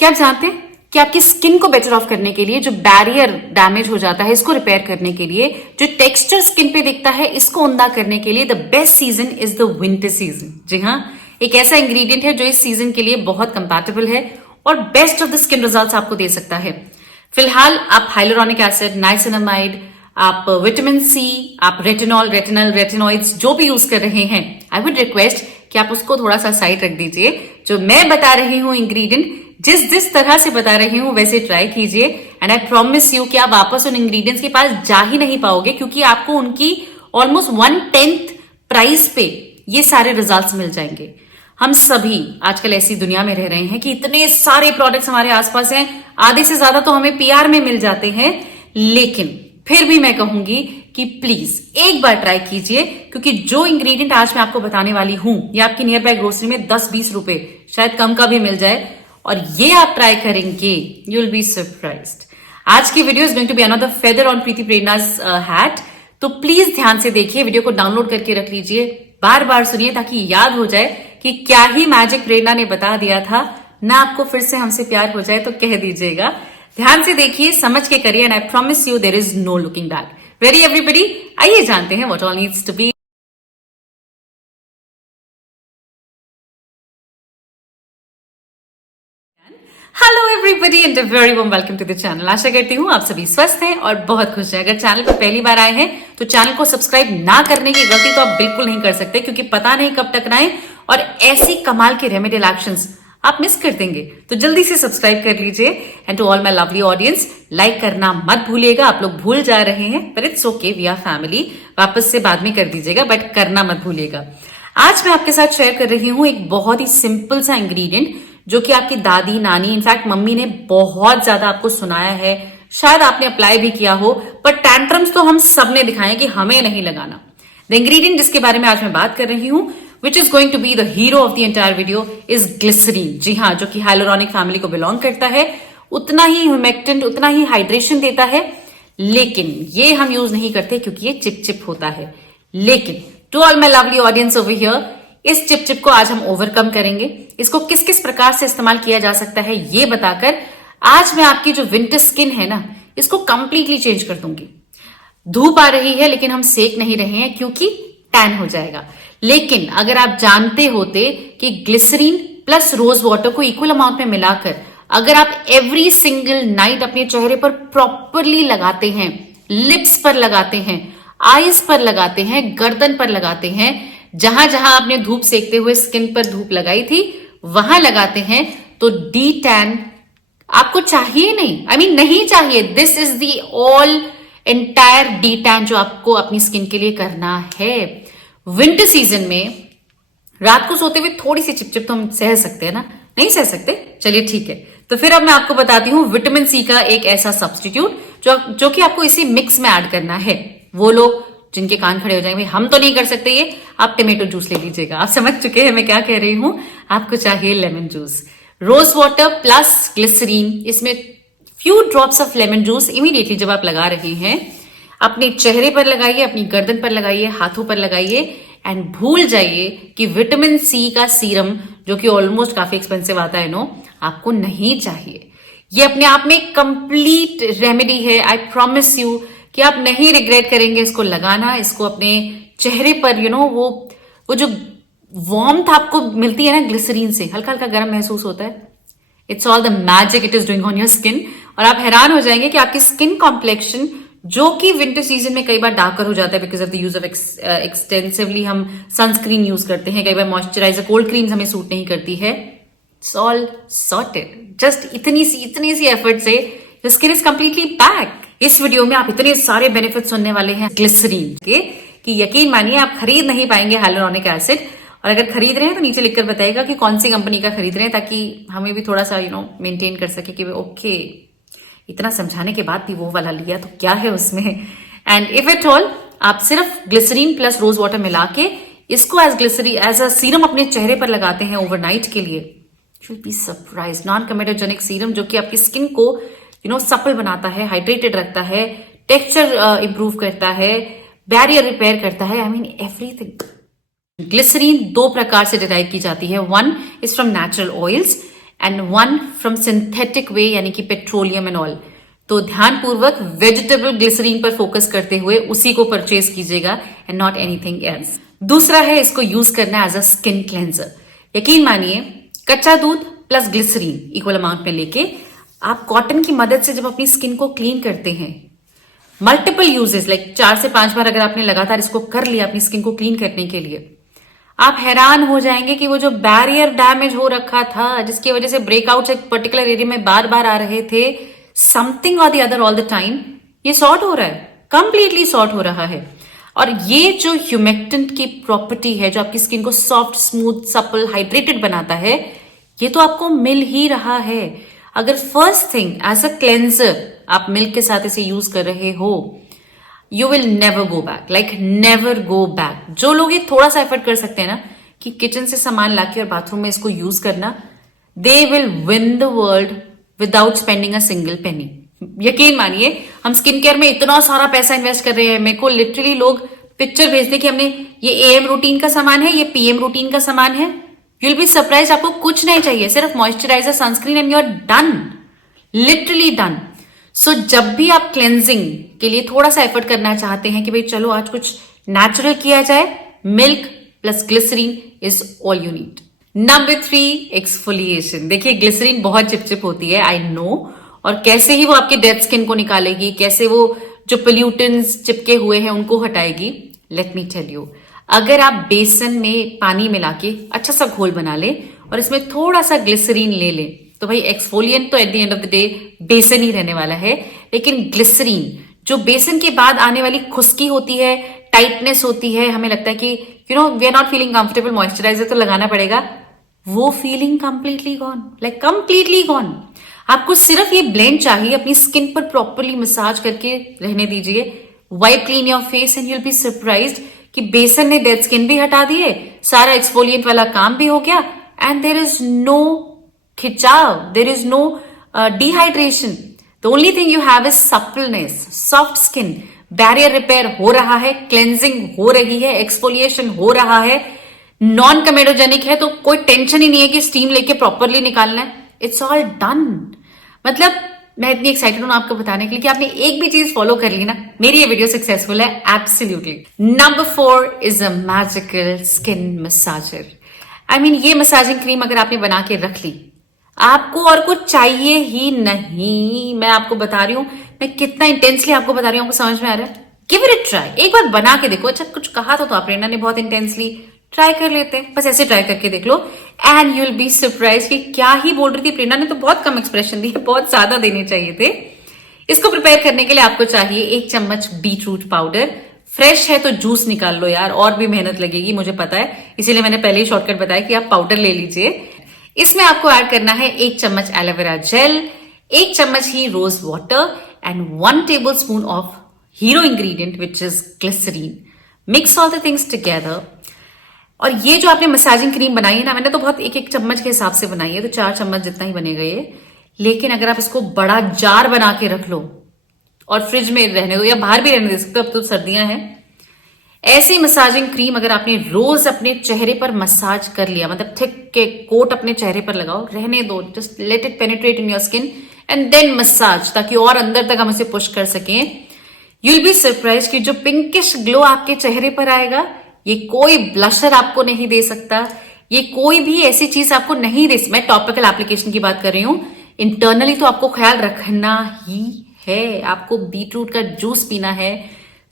क्या आप जानते हैं कि आपकी स्किन को बेटर ऑफ करने के लिए जो बैरियर डैमेज हो जाता है इसको रिपेयर करने के लिए, जो टेक्सचर स्किन पे दिखता है इसको उमदा करने के लिए the best season is the winter season. जी हाँ, एक ऐसा इंग्रेडिएंट है जो इस सीजन के लिए बहुत कंपैटिबल है और best of the skin results आपको दे सकता है। फिलहाल आप हाइलुरोनिक एसिड, नाइसिनामाइड, आप विटामिन सी, आप रेटिनॉल, रेटिनॉइड्स जो भी यूज कर रहे हैं, आई वुड रिक्वेस्ट कि आप उसको थोड़ा सा साइड रख दीजिए। जो मैं बता रही हूँ इंग्रेडिएंट, जिस तरह से बता रही हूँ वैसे ट्राई कीजिए एंड आई प्रॉमिस यू कि आप वापस उन इंग्रेडिएंट्स के पास जा ही नहीं पाओगे, क्योंकि आपको उनकी ऑलमोस्ट 1/10 प्राइस पे ये सारे रिजल्ट्स मिल जाएंगे। हम सभी आजकल ऐसी दुनिया में रह रहे हैं कि इतने सारे प्रोडक्ट्स हमारे आसपास हैं, आधे से ज्यादा तो हमें पीआर में मिल जाते हैं, लेकिन फिर भी मैं कहूंगी कि प्लीज एक बार ट्राई कीजिए, क्योंकि जो इंग्रेडिएंट आज मैं आपको बताने वाली हूं ये आपकी नियर बाय ग्रोसरी में 10-20 रुपए शायद कम का भी मिल जाए, और ये आप ट्राई करेंगे यू विल बी सरप्राइज्ड। आज की video is going to be another feather on Preeti Prerna's hat, तो प्लीज ध्यान से देखिए, वीडियो को डाउनलोड करके रख लीजिए, बार बार सुनिए ताकि याद हो जाए कि क्या ही मैजिक प्रेरणा ने बता दिया था ना। आपको फिर से हमसे प्यार हो जाए तो कह दीजिएगा। ध्यान से देखिए, समझ के करिए and I promise you there is no looking back. Ready everybody? आइए जानते हैं what all needs to be. Hello everybody and a very warm welcome to the channel. आशा करती हूँ आप सभी स्वस्थ हैं और बहुत खुश हैं। अगर चैनल पर पहली बार आए हैं तो चैनल को सब्सक्राइब ना करने की गलती तो आप बिल्कुल नहीं कर सकते, क्योंकि पता नहीं कब टकराएं और ऐसी कमाल के रेमेडियल एक्शंस आप मिस कर देंगे। तो जल्दी से सब्सक्राइब कर लीजिए and to all my lovely audience, like करना मत भूलिएगा। आप लोग भूल जा रहे हैं पर it's okay, we are family, वापस से बाद में कर दीजिएगा, बट करना मत भूलिएगा। आज मैं आपके साथ शेयर कर रही हूँ एक बहुत ही सिंपल सा इंग्रेडिएंट जो कि आपकी दादी, नानी, इनफैक्ट मम्मी ने बहुत ज्यादा आपको सुनाया है, शायद आपने अप्लाई भी किया हो, पर टैंट्रम्स तो हम सब ने दिखाए कि हमें नहीं लगाना। द इंग्रेडिएंट जिसके बारे में आज मैं बात कर रही हूं, which is going to be the hero of the entire video, is glycerine. जी हाँ, जो कि हाइलुरोनिक फैमिली को बिलोंग करता है, उतना ही ह्यूमेक्टेंट, उतना ही हाइड्रेशन देता है, लेकिन ये हम यूज नहीं करते क्योंकि ये चिप होता है। लेकिन to all my lovely audience over here, इस चिप को आज हम ओवरकम करेंगे। इसको किस किस प्रकार से इस्तेमाल किया जा सकता है ये बताकर आज मैं आपकी जो विंटर स्किन है ना, इसको कंप्लीटली चेंज कर दूंगी। धूप आ रही है लेकिन हम सेक नहीं रहे हैं क्योंकि टैन हो जाएगा। लेकिन अगर आप जानते होते कि ग्लिसरीन प्लस रोज वाटर को इक्वल अमाउंट में मिलाकर अगर आप एवरी सिंगल नाइट अपने चेहरे पर प्रॉपरली लगाते हैं, लिप्स पर लगाते हैं, आईज पर लगाते हैं, गर्दन पर लगाते हैं, जहां जहां आपने धूप सेकते हुए स्किन पर धूप लगाई थी वहां लगाते हैं, तो डी टैन आपको चाहिए नहीं, आई मीन नहीं चाहिए। This is the all entire D tan जो आपको अपनी स्किन के लिए करना है। विंटर सीजन में रात को सोते हुए थोड़ी सी चिपचिप तो हम सह सकते हैं ना? नहीं सह सकते? चलिए ठीक है, तो फिर अब मैं आपको बताती हूं विटामिन सी का एक ऐसा सब्सटीट्यूट जो कि आपको इसी मिक्स में ऐड करना है। वो लोग जिनके कान खड़े हो जाएंगे हम तो नहीं कर सकते ये, आप टमेटो जूस ले लीजिएगा। आप समझ चुके हैं मैं क्या कह रही हूं, आपको चाहिए lemon juice. Rose water plus glycerine, इसमें few drops of lemon juice immediately जब आप लगा रहे हैं अपने चेहरे पर लगाइए, अपनी गर्दन पर लगाइए, हाथों पर लगाइए एंड भूल जाइए कि विटामिन सी का सीरम जो कि ऑलमोस्ट काफी एक्सपेंसिव आता है नो, आपको नहीं चाहिए। ये अपने आप में कंप्लीट रेमेडी है। आई प्रॉमिस यू कि आप नहीं रिग्रेट करेंगे इसको लगाना, इसको अपने चेहरे पर वो जो वार्मथ आपको मिलती है ना ग्लिसरीन से, हल्का हल्का गर्म महसूस होता है, it's all the magic it is doing on your skin. और आप हैरान हो जाएंगे कि आपकी स्किन कॉम्प्लेक्शन जो कि विंटर सीजन में कई बार डार्कर हो जाता है because of the use of extensively हम सनस्क्रीन यूज करते हैं, कई बार मॉइस्चराइजर, कोल्ड क्रीम्स हमें सूट नहीं करती है, इट्स ऑल सॉर्टेड। जस्ट इतनी सी एफर्ट से the skin is completely back. इस वीडियो में आप इतने सारे बेनिफिट सुनने वाले हैं ग्लिसरीन के कि यकीन मानिए आप खरीद नहीं पाएंगे हाइलुरोनिक एसिड। और अगर खरीद रहे हैं तो नीचे लिखकर बताइएगा कि कौन सी कंपनी का खरीद रहे हैं, ताकि हमें भी थोड़ा सा मेंटेन कर सके कि ओके इतना समझाने के बाद भी वो वाला लिया तो क्या है उसमें। एंड इफ एट ऑल आप सिर्फ ग्लिसरीन प्लस रोज वाटर मिला के इसको एज अ सीरम अपने चेहरे पर लगाते हैं ओवरनाइट के लिए, you will be surprised. Non comedogenic serum जो कि आपकी स्किन को सपल बनाता है, हाइड्रेटेड रखता है, टेक्सचर इंप्रूव करता है, बैरियर रिपेयर करता है, आई मीन एवरीथिंग। ग्लिसरीन दो प्रकार से डिराइव की जाती है। One is from natural oils and 1 from synthetic way यानी कि पेट्रोलियम एंड ऑयल। तो ध्यानपूर्वक वेजिटेबल ग्लिसरीन पर फोकस करते हुए उसी को परचेज कीजिएगा एंड नॉट एनीथिंग एल्स। दूसरा है, इसको यूज करना एज अ स्किन क्लेंजर। यकीन मानिए, कच्चा दूध प्लस ग्लिसरीन इक्वल अमाउंट में लेके आप कॉटन की मदद से जब अपनी स्किन को क्लीन करते हैं, मल्टीपल यूजेस लाइक 4 से 5 बार अगर आपने लगातार इसको कर लिया अपनी स्किन को क्लीन करने के लिए, आप हैरान हो जाएंगे कि वो जो बैरियर डैमेज हो रखा था, जिसकी वजह से ब्रेकआउट्स एक पर्टिकुलर एरिया में बार बार आ रहे थे, समथिंग और the other all the time, ये सॉर्ट हो रहा है, कंप्लीटली सॉर्ट हो रहा है। और ये जो ह्यूमेक्टेंट की प्रॉपर्टी है जो आपकी स्किन को सॉफ्ट, स्मूथ, सपल, हाइड्रेटेड बनाता है, ये तो आपको मिल ही रहा है। अगर first thing as a cleanser आप मिल्क के साथ इसे यूज कर रहे हो, you will never go back, like never go back. जो लोग ये थोड़ा सा एफर्ट कर सकते हैं ना कि किचन से सामान लाके और बाथरूम में इसको यूज करना, they will win the world without spending a single penny. यकीन मानिए, हम स्किन केयर में इतना सारा पैसा इन्वेस्ट कर रहे हैं, मेरे को लिटरली लोग पिक्चर भेजते कि हमने ये एएम रूटीन का सामान है, ये पीएम रूटीन का सामान है। यू विल बी सरप्राइज, आपको कुछ नहीं चाहिए, सिर्फ moisturiser, sunscreen and you are done, literally done. So जब भी आप क्लेंजिंग के लिए थोड़ा सा एफर्ट करना चाहते हैं कि भाई चलो आज कुछ नेचुरल किया जाए, milk plus glycerine is all you need. Number 3, exfoliation. देखिए, ग्लिसरीन बहुत चिपचिप होती है, आई नो, और कैसे ही वो आपके डेड स्किन को निकालेगी, कैसे वो जो पोल्यूटेंट्स चिपके हुए हैं उनको हटाएगी। लेट मी टेल यू, अगर आप बेसन में पानी मिला के अच्छा सा घोल बना ले और इसमें थोड़ा सा ग्लिसरीन ले ले, तो भाई एक्सफोलिएंट तो at the end of the day बेसन ही रहने वाला है, लेकिन ग्लिसरीन जो बेसन के बाद आने वाली खुश्की होती है, टाइटनेस होती है, हमें लगता है कि we are not feeling comfortable, moisturiser तो लगाना पड़ेगा, वो feeling completely gone, like completely gone. आपको सिर्फ ये ब्लेंड चाहिए, अपनी स्किन पर प्रॉपरली मसाज करके रहने दीजिए, wipe clean your face and you will be surprised कि बेसन ने डेड स्किन भी हटा दिए, सारा एक्सफोलिएंट वाला काम भी हो गया, एंड देयर इज नो खिंचाव, there is no dehydration. The only thing you have is suppleness, soft skin, barrier repair हो रहा है, क्लेंजिंग हो रही है, एक्सफोलिएशन हो रहा है, नॉन कमेडोजेनिक है, तो कोई टेंशन ही नहीं है कि स्टीम लेके प्रॉपरली निकालना है, इट्स ऑल डन। मतलब मैं इतनी एक्साइटेड हूं आपको बताने के लिए कि आपने एक भी चीज फॉलो कर ली ना, मेरी ये वीडियो सक्सेसफुल है, absolutely. Number 4 is a magical skin massager. I mean, ये मसाजिंग क्रीम अगर आपने बना के रख ली, आपको और कुछ चाहिए ही नहीं। मैं आपको बता रही हूं, मैं कितना इंटेंसली आपको बता रही हूं, आपको समझ में आ रहा है? गिव इट ट्राई, एक बार बना के देखो। अच्छा, कुछ कहा तो आप प्रेरणा ने बहुत इंटेंसली, ट्राई कर लेते हैं, बस ऐसे ट्राई करके देख लो and you will be surprise कि क्या ही बोल रही थी प्रेरणा ने, तो बहुत कम एक्सप्रेशन दिए, बहुत ज्यादा देने चाहिए थे। इसको प्रिपेयर करने के लिए आपको चाहिए 1 चम्मच बीट रूट पाउडर। फ्रेश है तो जूस निकाल लो यार, और भी मेहनत लगेगी मुझे पता है, इसीलिए मैंने पहले ही शॉर्टकट बताया कि आप पाउडर ले लीजिए। इसमें आपको ऐड करना है 1 चम्मच एलोवेरा जेल, 1 चम्मच ही rose water and 1 tablespoon of hero ingredient which is glycerine. Mix all the things together. और ये जो आपने मसाजिंग क्रीम बनाई है ना, मैंने तो बहुत 1-1 चम्मच के हिसाब से बनाई है, तो 4 चम्मच जितना ही बनेगा ये। लेकिन अगर आप इसको बड़ा जार बना के रख लो और फ्रिज में रहने दो या बाहर भी रहने दे सकते हो, अब तो सर्दियां हैं, ऐसी मसाजिंग क्रीम अगर आपने रोज अपने चेहरे पर मसाज कर लिया, मतलब थिक के कोट अपने चेहरे पर लगाओ, रहने दो, just let it penetrate in your skin and then massage, ताकि और अंदर तक हम इसे पुश कर सकें। यू विल बी सरप्राइज कि जो पिंकिश ग्लो आपके चेहरे पर आएगा, ये कोई ब्लशर आपको नहीं दे सकता, ये कोई भी ऐसी चीज आपको नहीं दे सकता। मैं टॉपिकल एप्लीकेशन की बात कर रही हूं, इंटरनली तो आपको ख्याल रखना ही है। आपको बीटरूट का जूस पीना है,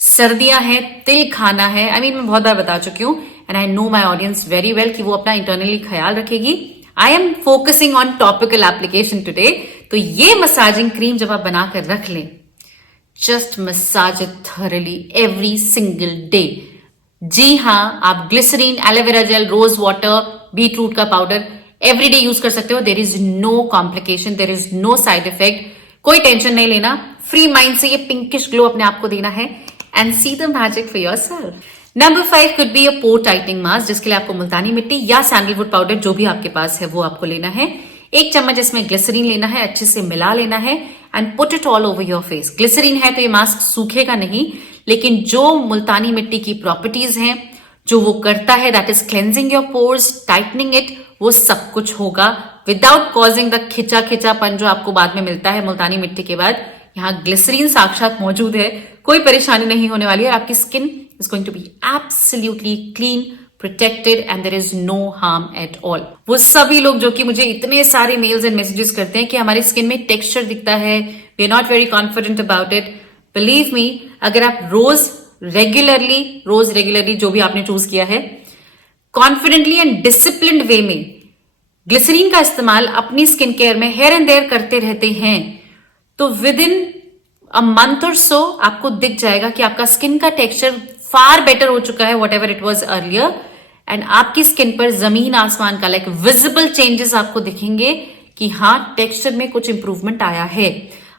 सर्दियां हैं, तिल खाना है। आई मीन, मैं बहुत बार बता चुकी हूं and I know my audience very well कि वो अपना इंटरनली ख्याल रखेगी। I am focusing on topical application today. तो ये मसाजिंग क्रीम जब आप बनाकर रख लें, just massage it thoroughly every single day. जी हाँ, आप glycerine, aloe vera gel, rose water, beetroot का पाउडर एवरीडे यूज कर सकते हो। There is no complication, there is no side effect, कोई टेंशन नहीं लेना, फ्री माइंड से ये पिंकिश ग्लो अपने आप को देना है and see the magic for yourself. Number 5 could be a pour tightening mask, जिसके लिए आपको मुल्तानी मिट्टी या सैंडलवुड पाउडर जो भी आपके पास है वो आपको लेना है। 1 चम्मच इसमें ग्लिसरीन लेना है, अच्छे से मिला लेना है and put it all over your face. Glycerine है तो ये मास्क सूखेगा नहीं, लेकिन जो मुल्तानी मिट्टी की प्रॉपर्टीज हैं, जो वो करता है, that is cleansing your pores, tightening it, वो सब कुछ होगा विदाउट कॉजिंग द खिंचापन जो आपको बाद में मिलता है मुल्तानी मिट्टी के बाद। यहाँ ग्लिसरीन साक्षात मौजूद है, कोई परेशानी नहीं होने वाली है। आपकी skin is going to be absolutely clean, protected and there is no harm at all. वो सभी लोग जो कि मुझे इतने सारे मेल्स एंड मैसेजेस करते हैं कि हमारी स्किन में टेक्सचर दिखता है, we are not very confident about it, believe me, अगर आप रोज रेगुलरली जो भी आपने चूज किया है, कॉन्फिडेंटली एंड डिसिप्लिन्ड वे में ग्लिसरीन का इस्तेमाल अपनी स्किन केयर में हेयर एंड देयर करते रहते हैं, तो विद इन अ मंथ और सो आपको दिख जाएगा कि आपका स्किन का टेक्सचर फार बेटर हो चुका है what ever it was earlier, and आपकी स्किन पर जमीन आसमान का लाइक विजिबल चेंजेस आपको दिखेंगे कि हाँ, टेक्सचर में कुछ इंप्रूवमेंट आया है।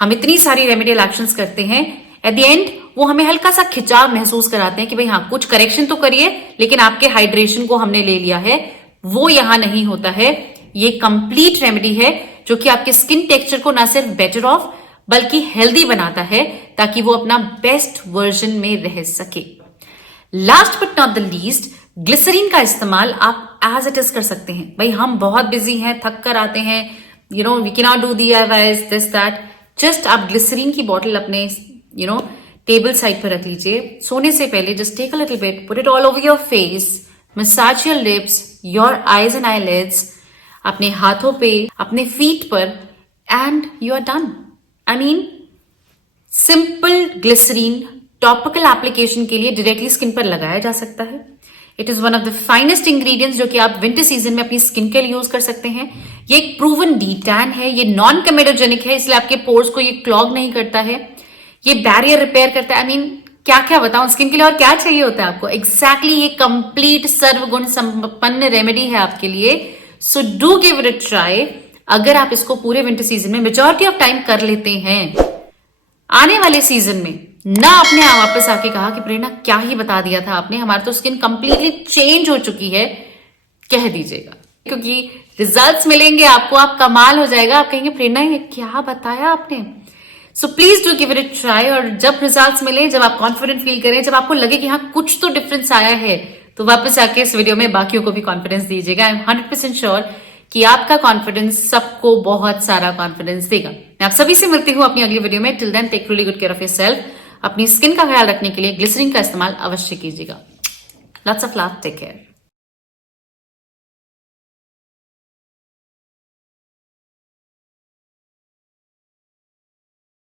हम इतनी सारी रेमेडियल एक्शंस करते हैं, एट द एंड वो हमें हल्का सा खिंचाव महसूस कराते हैं कि भाई हाँ, कुछ करेक्शन तो करिए, लेकिन आपके हाइड्रेशन को हमने ले लिया है। वो यहां नहीं होता है। ये कंप्लीट रेमेडी है जो कि आपके स्किन टेक्सचर को ना सिर्फ बेटर ऑफ बल्कि हेल्दी बनाता है, ताकि वो अपना बेस्ट वर्जन में रह सके। Last but not the least, glycerine का इस्तेमाल आप एज इट इज कर सकते हैं। भाई हम बहुत बिजी हैं, थक कर आते हैं, we can not do DIYs this that, just आप ग्लिसरीन की बॉटल अपने टेबल साइड पर रख लीजिए। सोने से पहले just take a little bit, put it all over your face, massage your lips, your eyes and eyelids, अपने हाथों पे, अपने फीट पर, and you are done. I mean, simple glycerine topical application के लिए डायरेक्टली स्किन पर लगाया जा सकता है। It is one of the finest ingredients जो कि आप विंटर सीजन में अपनी स्किन के लिए यूज कर सकते हैं। ये एक प्रूवन डीटैन है, ये नॉन कमेडोजेनिक है, इसलिए आपके पोर्स को ये क्लॉग नहीं करता है, ये बैरियर रिपेयर करता है। आई मीन, क्या क्या बताऊं स्किन के लिए, और क्या चाहिए होता है आपको। एग्जैक्टली ये कंप्लीट सर्वगुण संपन्न रेमेडी है आपके लिए। So do give it a try. अगर आप इसको पूरे विंटर सीजन में मेजॉरिटी ऑफ टाइम कर लेते हैं, आने वाले सीजन में ना आपने वापस आके कहा कि प्रेरणा क्या ही बता दिया था आपने, हमारी तो स्किन कंप्लीटली चेंज हो चुकी है, कह दीजिएगा, क्योंकि रिजल्ट्स मिलेंगे आपको, आप कमाल हो जाएगा, आप कहेंगे प्रेरणा ये क्या बताया आपने। So please do give it a try. और जब रिजल्ट्स मिले, जब आप कॉन्फिडेंट फील करें, जब आपको लगे कि हाँ कुछ तो डिफरेंस आया है, तो वापस आके इस वीडियो में बाकियों को भी कॉन्फिडेंस दीजिएगा। आई एम 100% श्योर कि आपका कॉन्फिडेंस सबको बहुत सारा कॉन्फिडेंस देगा। मैं आप सभी से मिलती हूँ अपनी अगली वीडियो में। Till then take really good care of yourself. अपनी स्किन का ख्याल रखने के लिए ग्लिसरीन का इस्तेमाल अवश्य कीजिएगा। Lots of love, take care.